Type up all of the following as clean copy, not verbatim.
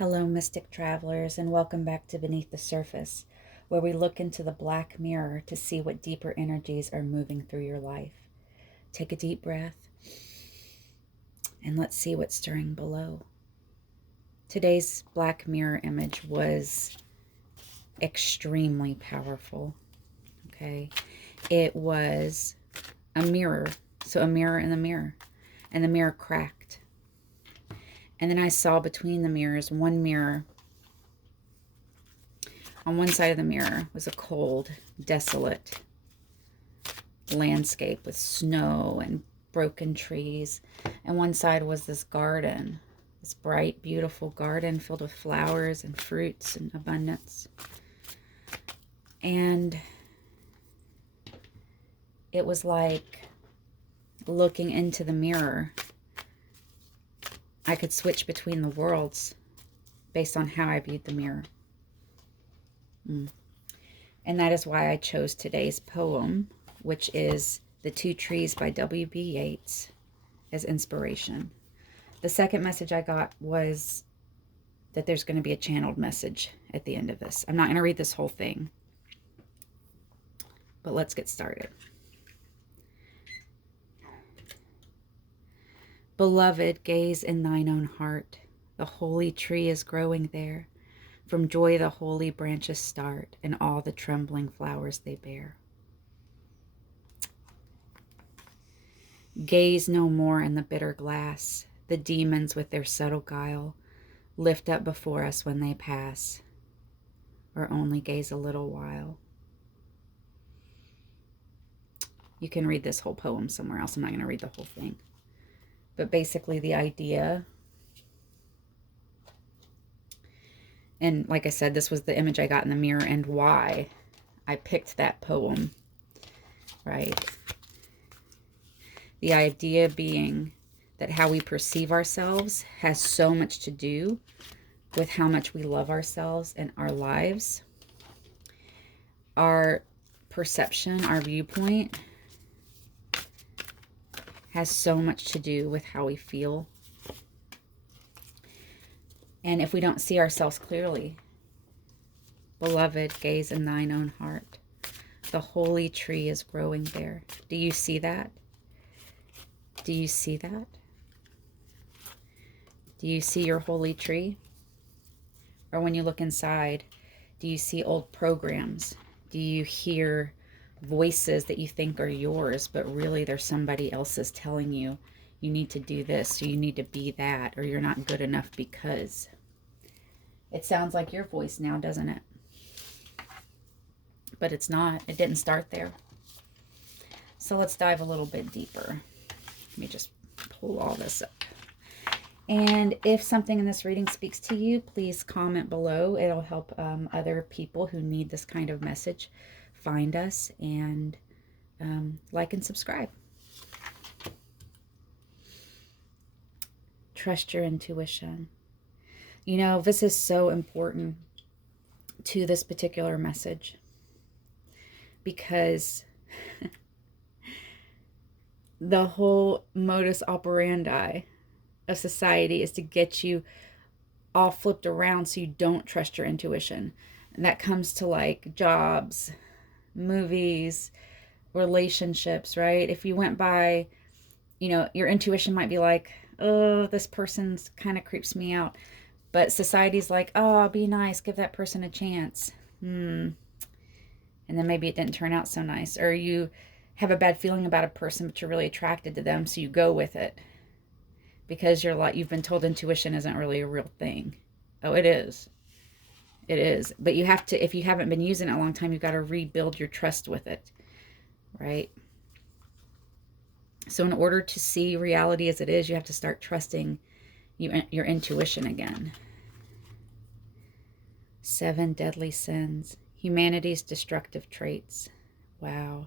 Hello, mystic travelers, and welcome back to Beneath the Surface, where we look into the black mirror to see what deeper energies are moving through your life. Take a deep breath, and let's see what's stirring below. Today's black mirror image was extremely powerful, okay? It was a mirror, so a mirror in the mirror, and the mirror cracked. And then I saw between the mirrors, one mirror, on one side of the mirror was a cold, desolate landscape with snow and broken trees. And one side was this garden, this bright, beautiful garden filled with flowers and fruits and abundance. And it was like looking into the mirror. I could switch between the worlds based on how I viewed the mirror. And that is why I chose today's poem, which is The Two Trees by W.B. Yeats, as inspiration. The second message I got was that there's going to be a channeled message at the end of this. I'm not going to read this whole thing, but let's get started. Beloved, gaze in thine own heart. The holy tree is growing there. From joy the holy branches start, and all the trembling flowers they bear. Gaze no more in the bitter glass. The demons with their subtle guile lift up before us when they pass, or only gaze a little while. You can read this whole poem somewhere else. I'm not going to read the whole thing. But basically the idea, and like I said, this was the image I got in the mirror and why I picked that poem, right? The idea being that how we perceive ourselves has so much to do with how much we love ourselves and our lives. Our perception, our viewpoint, has so much to do with how we feel. And if we don't see ourselves clearly, beloved, gaze in thine own heart. The holy tree is growing there. Do you see that? Do you see that? Do you see your holy tree? Or when you look inside, do you see old programs? Do you hear voices that you think are yours, but really they're somebody else's telling you, you need to do this, or you need to be that, or you're not good enough because? It sounds like your voice now, doesn't it? But it's not. It didn't start there. So let's dive a little bit deeper. Let me just pull all this up. And if something in this reading speaks to you, please comment below. It'll help other people who need this kind of message find us, and like and subscribe. Trust your intuition. You know, this is so important to this particular message because the whole modus operandi of society is to get you all flipped around so you don't trust your intuition. And that comes to like jobs, movies, relationships, right? If you went by, you know, your intuition might be like, oh, this person's kind of creeps me out. But society's like, oh, be nice, give that person a chance. And then maybe it didn't turn out so nice. Or you have a bad feeling about a person, but you're really attracted to them, so you go with it. Because you're like, you've been told intuition isn't really a real thing. Oh, it is. It is. But you have to, if you haven't been using it a long time, you've got to rebuild your trust with it. Right? So in order to see reality as it is, you have to start trusting your intuition again. 7 deadly sins. Humanity's destructive traits. Wow.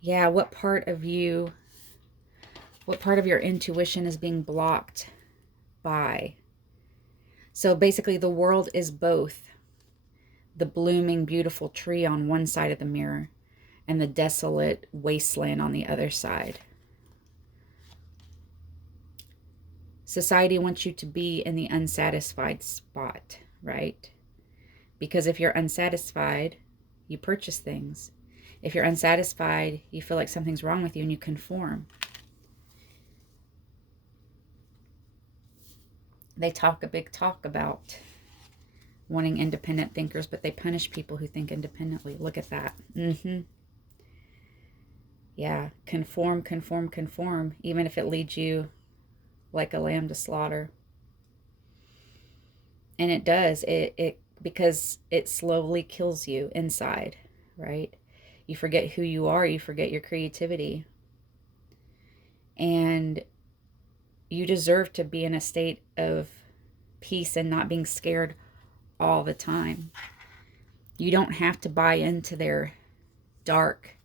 Yeah, what part of your intuition is being blocked by? So basically the world is both the blooming, beautiful tree on one side of the mirror and the desolate wasteland on the other side. Society wants you to be in the unsatisfied spot, right? Because if you're unsatisfied, you purchase things. If you're unsatisfied, you feel like something's wrong with you and you conform. They talk a big talk about wanting independent thinkers, but they punish people who think independently. Look at that. Yeah, conform, conform, conform, even if it leads you like a lamb to slaughter. And it does. It because it slowly kills you inside, right? You forget who you are, you forget your creativity. And you deserve to be in a state of peace and not being scared all the time. You don't have to buy into their dark,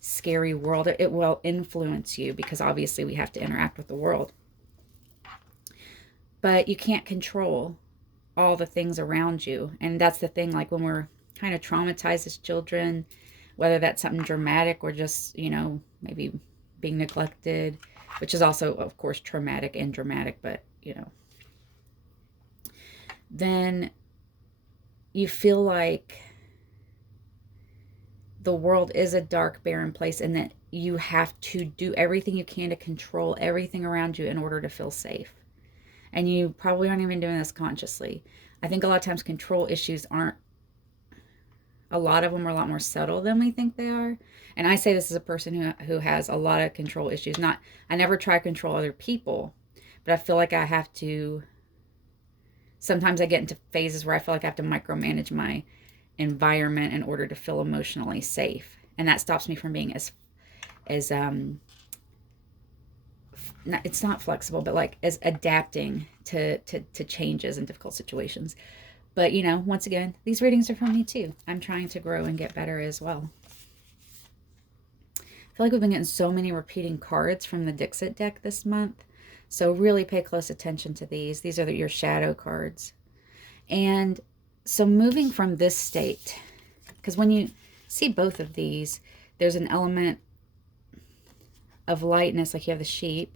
scary world. It will influence you because obviously we have to interact with the world. But you can't control all the things around you. And that's the thing, like when we're kind of traumatized as children, whether that's something dramatic or just, maybe being neglected, which is also, of course, traumatic and dramatic, but, then you feel like the world is a dark, barren place and that you have to do everything you can to control everything around you in order to feel safe. And you probably aren't even doing this consciously. I think a lot of times control issues aren't, a lot of them are a lot more subtle than we think they are. And I say this as a person who has a lot of control issues. I never try to control other people, but I feel like I have to, sometimes I get into phases where I feel like I have to micromanage my environment in order to feel emotionally safe. And that stops me from being as it's not flexible, but like as adapting to changes in difficult situations. But once again, these readings are from me too. I'm trying to grow and get better as well. I feel like we've been getting so many repeating cards from the Dixit deck this month. So really pay close attention to these. These are your shadow cards. And so moving from this state, because when you see both of these, there's an element of lightness, like you have the sheep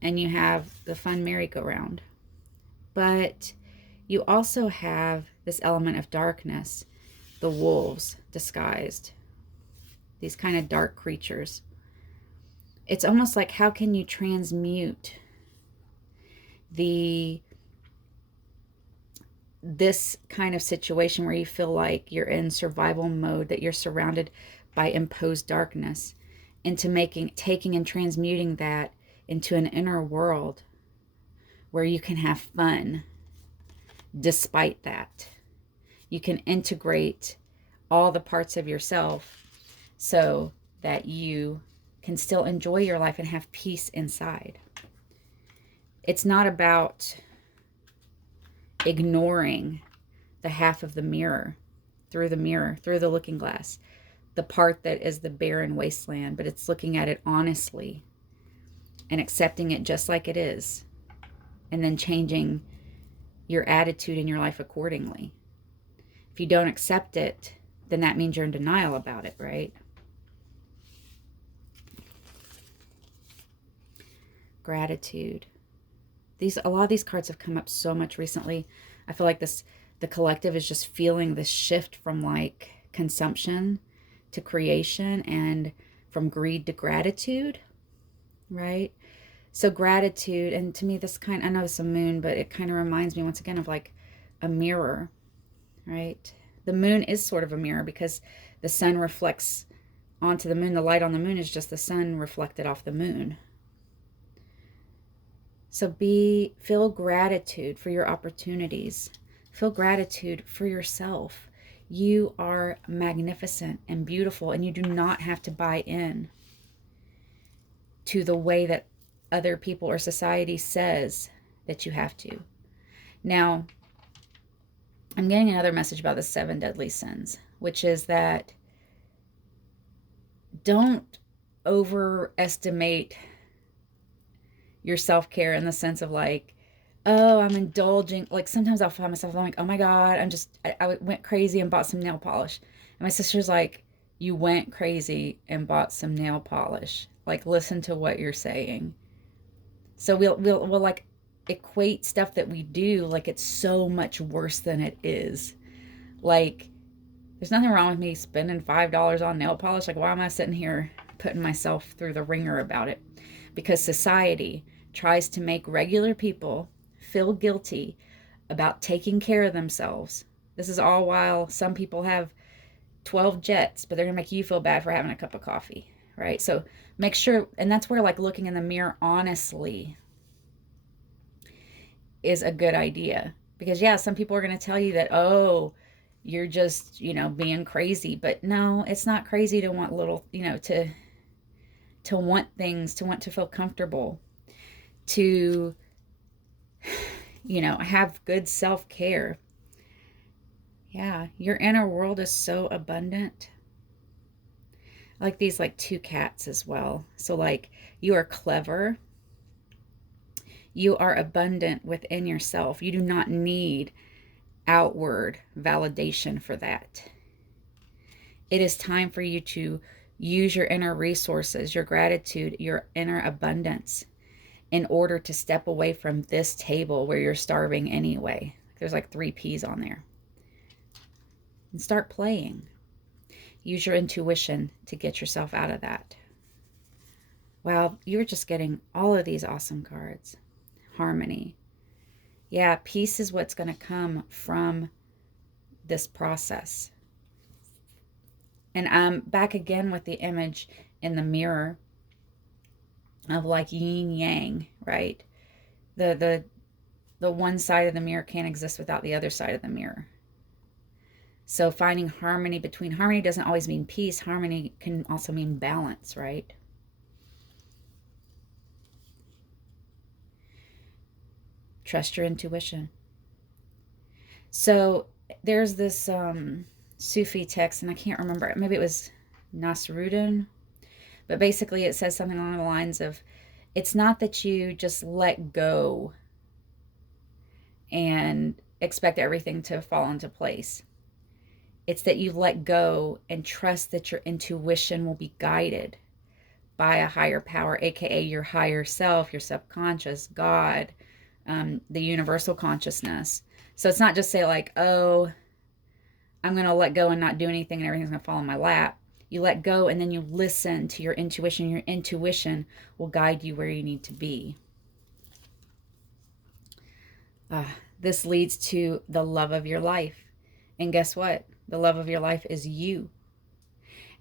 and you have the fun merry-go-round. But you also have this element of darkness, the wolves disguised, these kind of dark creatures. It's almost like, how can you transmute this kind of situation where you feel like you're in survival mode, that you're surrounded by imposed darkness, into taking and transmuting that into an inner world where you can have fun despite that. You can integrate all the parts of yourself so that you can still enjoy your life and have peace inside. It's not about ignoring the half of the mirror, through the looking glass, the part that is the barren wasteland, but it's looking at it honestly and accepting it just like it is, and then changing your attitude in your life accordingly. If you don't accept it, then that means you're in denial about it, right? Gratitude. A lot of these cards have come up so much recently. I feel like the collective is just feeling this shift from like consumption to creation, and from greed to gratitude, right? So gratitude, and to me I know it's a moon, but it kind of reminds me once again of like a mirror, right? The moon is sort of a mirror because the sun reflects onto the moon. The light on the moon is just the sun reflected off the moon. So feel gratitude for your opportunities. Feel gratitude for yourself. You are magnificent and beautiful, and you do not have to buy in to the way that other people or society says that you have to. Now, I'm getting another message about the 7 deadly sins, which is that don't overestimate your self-care in the sense of like, oh, I'm indulging. Like sometimes I'll find myself, I'm like, oh my God, I went crazy and bought some nail polish. And my sister's like, you went crazy and bought some nail polish. Like, listen to what you're saying. So we'll like equate stuff that we do like it's so much worse than it is. Like, there's nothing wrong with me spending $5 on nail polish. Like, why am I sitting here putting myself through the ringer about it? Because society tries to make regular people feel guilty about taking care of themselves. This is all while some people have 12 jets, but they're going to make you feel bad for having a cup of coffee, right? So make sure, and that's where like looking in the mirror honestly is a good idea. Because yeah, some people are going to tell you that, oh, you're just, being crazy. But no, it's not crazy to want little, to want things, to want to feel comfortable, to, have good self-care. Yeah, your inner world is so abundant. I like these like two cats as well. So like you are clever. You are abundant within yourself. You do not need outward validation for that. It is time for you to use your inner resources, your gratitude, your inner abundance in order to step away from this table where you're starving anyway. There's like 3 peas on there. And start playing. Use your intuition to get yourself out of that. Wow, you're just getting all of these awesome cards. Harmony. Yeah, peace is what's going to come from this process. And I'm back again with the image in the mirror of like yin yang, right? The one side of the mirror can't exist without the other side of the mirror. So finding harmony harmony doesn't always mean peace. Harmony can also mean balance, right? Trust your intuition. So there's this Sufi text, and I can't remember, maybe it was Nasruddin, but basically it says something along the lines of, it's not that you just let go and expect everything to fall into place. It's that you let go and trust that your intuition will be guided by a higher power, aka your higher self, your subconscious, God, the universal consciousness. So it's not just say like, oh, I'm going to let go and not do anything and everything's going to fall in my lap. You let go and then you listen to your intuition. Your intuition will guide you where you need to be. This leads to the love of your life. And guess what? The love of your life is you.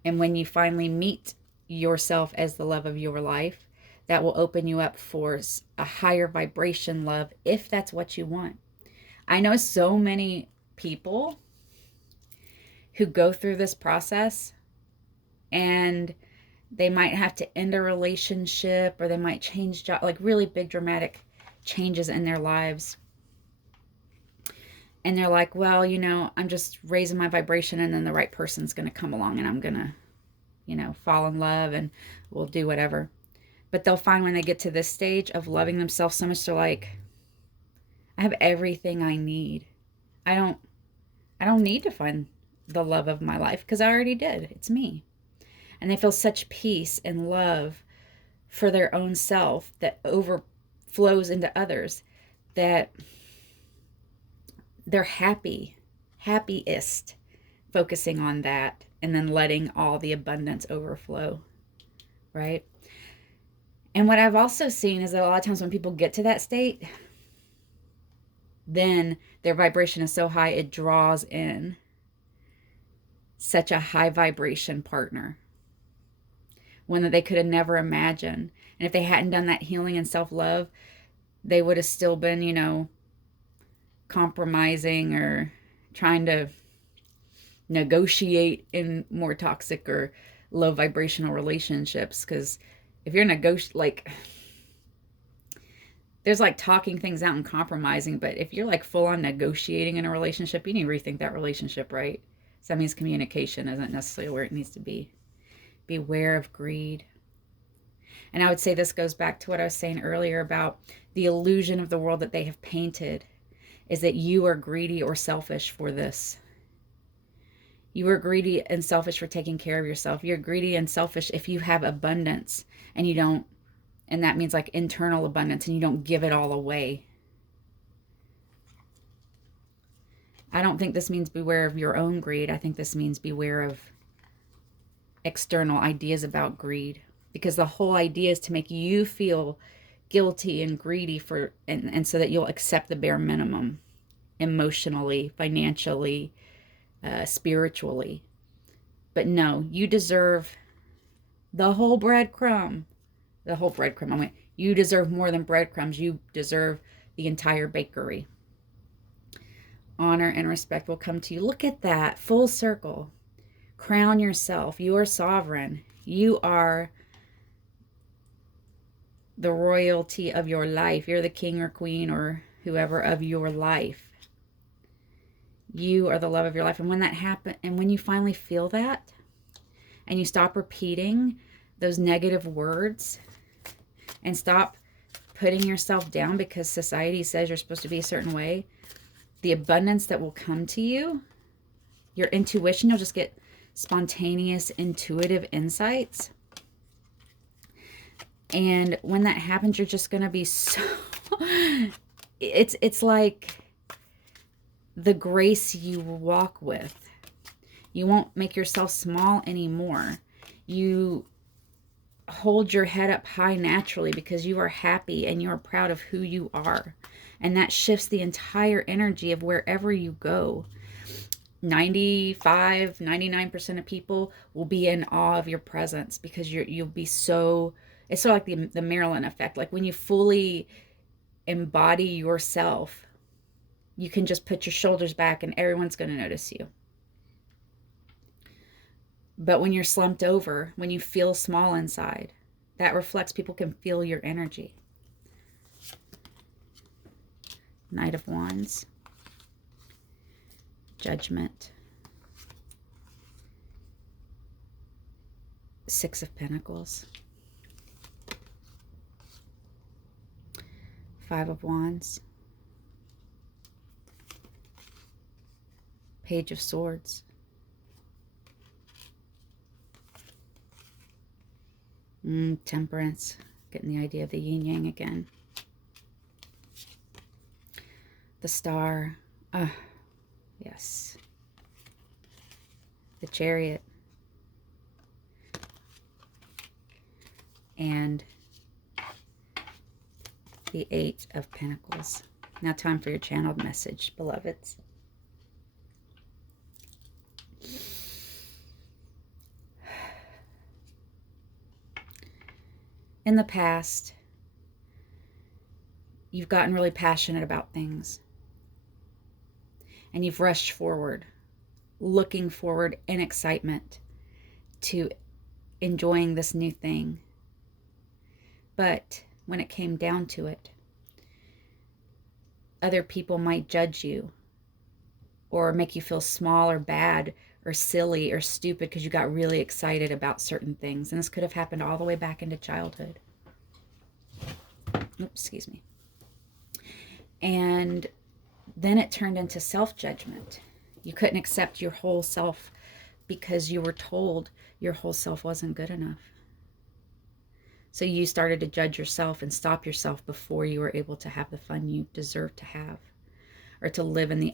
And when you finally meet yourself as the love of your life, that will open you up for a higher vibration love, if that's what you want. I know so many people who go through this process and they might have to end a relationship, or they might change job, like really big dramatic changes in their lives. And they're like, well, I'm just raising my vibration and then the right person's going to come along and I'm going to, fall in love and we'll do whatever. But they'll find when they get to this stage of loving themselves so much, they're like, I have everything I need. I don't need to find the love of my life because I already did. It's me. And they feel such peace and love for their own self that overflows into others, that they're happiest focusing on that and then letting all the abundance overflow, right? And what I've also seen is that a lot of times when people get to that state, then their vibration is so high it draws in such a high vibration partner, one that they could have never imagined. And if they hadn't done that healing and self-love, they would have still been, compromising or trying to negotiate in more toxic or low vibrational relationships. Because if you're there's like talking things out and compromising, but if you're like full on negotiating in a relationship, you need to rethink that relationship, right? So that means communication isn't necessarily where it needs to be. Beware of greed. And I would say this goes back to what I was saying earlier about the illusion of the world that they have painted, is that you are greedy or selfish for this. You are greedy and selfish for taking care of yourself. You're greedy and selfish if you have abundance and you don't And that means like internal abundance, and you don't give it all away. I don't think this means beware of your own greed. I think this means beware of external ideas about greed, because the whole idea is to make you feel guilty and greedy for, and so that you'll accept the bare minimum emotionally, financially, spiritually. But no, you deserve the whole breadcrumb. The whole breadcrumb. I mean, you deserve more than breadcrumbs. You deserve the entire bakery. Honor and respect will come to you. Look at that. Full circle. Crown yourself. You are sovereign. You are the royalty of your life. You're the king or queen or whoever of your life. You are the love of your life. And when that happens, and when you finally feel that, and you stop repeating those negative words, and stop putting yourself down because society says you're supposed to be a certain way, the abundance that will come to you, your intuition, you'll just get spontaneous, intuitive insights. And when that happens, you're just going to be so... It's like the grace you walk with. You won't make yourself small anymore. You hold your head up high naturally because you are happy and you are proud of who you are. And that shifts the entire energy of wherever you go. 99% of people will be in awe of your presence because you'll be so... It's sort of like the Marilyn effect. Like when you fully embody yourself, you can just put your shoulders back and everyone's going to notice you. But when you're slumped over, when you feel small inside, that reflects, people can feel your energy. Knight of Wands. Judgment. Six of Pentacles. Five of Wands. Page of Swords. Temperance. Getting the idea of the yin yang again. The Star. Yes. The Chariot. And the Eight of Pentacles. Now time for your channeled message, beloveds. In the past, you've gotten really passionate about things. And you've rushed forward, looking forward in excitement to enjoying this new thing. But when it came down to it, other people might judge you or make you feel small or bad or silly or stupid because you got really excited about certain things. And this could have happened all the way back into childhood. Oops, excuse me. And then it turned into self-judgment. You couldn't accept your whole self because you were told your whole self wasn't good enough. So you started to judge yourself and stop yourself before you were able to have the fun you deserve to have, or to live in the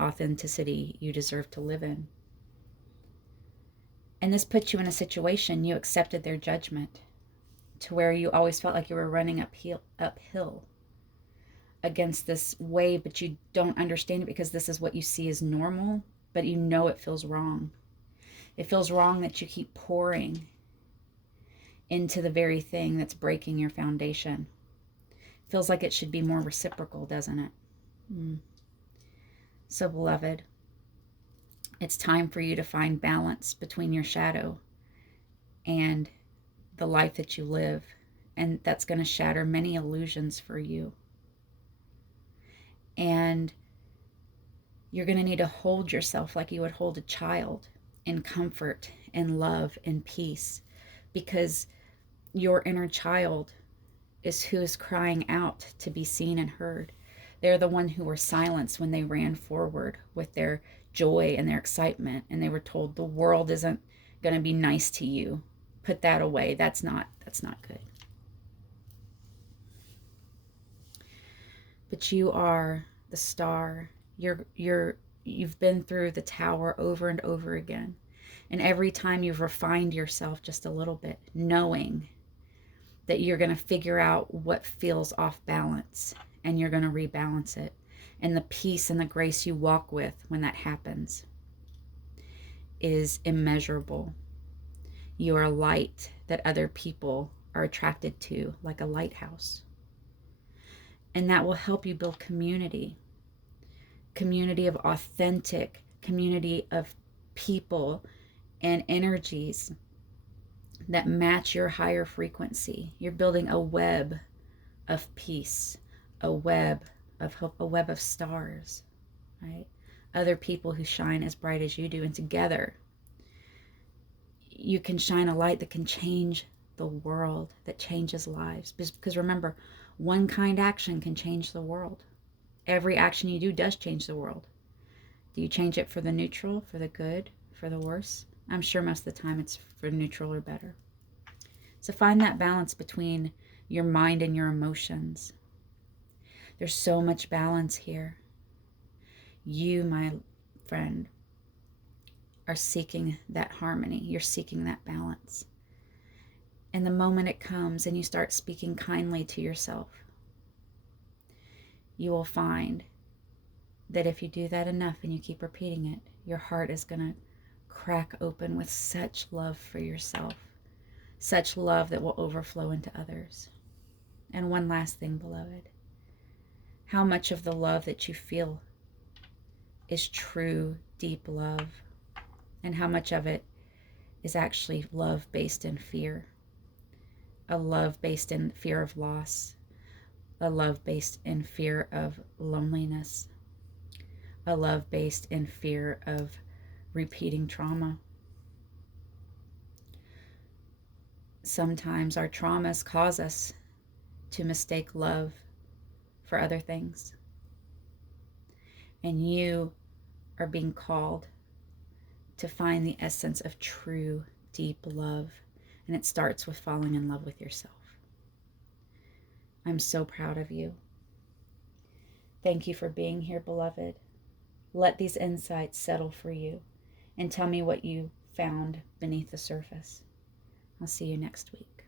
authenticity you deserve to live in. And this put you in a situation, you accepted their judgment, to where you always felt like you were running uphill against this wave, but you don't understand it because this is what you see as normal, but you know it feels wrong. It feels wrong that you keep pouring into the very thing that's breaking your foundation. It feels like it should be more reciprocal, doesn't it? So, beloved, it's time for you to find balance between your shadow and the life that you live. And that's going to shatter many illusions for you. And you're going to need to hold yourself like you would hold a child, in comfort, in love, in peace, because your inner child is who is crying out to be seen and heard. They're the one who were silenced when they ran forward with their joy and their excitement, and they were told the world isn't going to be nice to you. Put that away. That's not good. but you are the star. You've been through the tower over and over again. And every time you've refined yourself just a little bit, knowing that you're going to figure out what feels off balance and you're going to rebalance it. And the peace and the grace you walk with when that happens is immeasurable. You are a light that other people are attracted to, like a lighthouse. And that will help you build community of authentic, community of people and energies that match your higher frequency. You're building a web of peace, a web of hope, a web of stars, right? Other people who shine as bright as you do, and together you can shine a light that can change the world, that changes lives. Because remember, one kind action can change the world. Every action you do does change the world. Do you change it for the neutral, for the good, for the worse? I'm sure most of the time it's for neutral or better. So find that balance between your mind and your emotions. There's so much balance here. You, my friend, are seeking that harmony. You're seeking that balance. And the moment it comes and you start speaking kindly to yourself, you will find that if you do that enough and you keep repeating it, your heart is going to crack open with such love for yourself, such love that will overflow into others. And one last thing, beloved, how much of the love that you feel is true, deep love, and how much of it is actually love based in fear, a love based in fear of loss, a love based in fear of loneliness, a love based in fear of repeating trauma. Sometimes our traumas cause us to mistake love for other things. And you are being called to find the essence of true, deep love. And it starts with falling in love with yourself. I'm so proud of you. Thank you for being here, beloved. Let these insights settle for you and tell me what you found beneath the surface. I'll see you next week.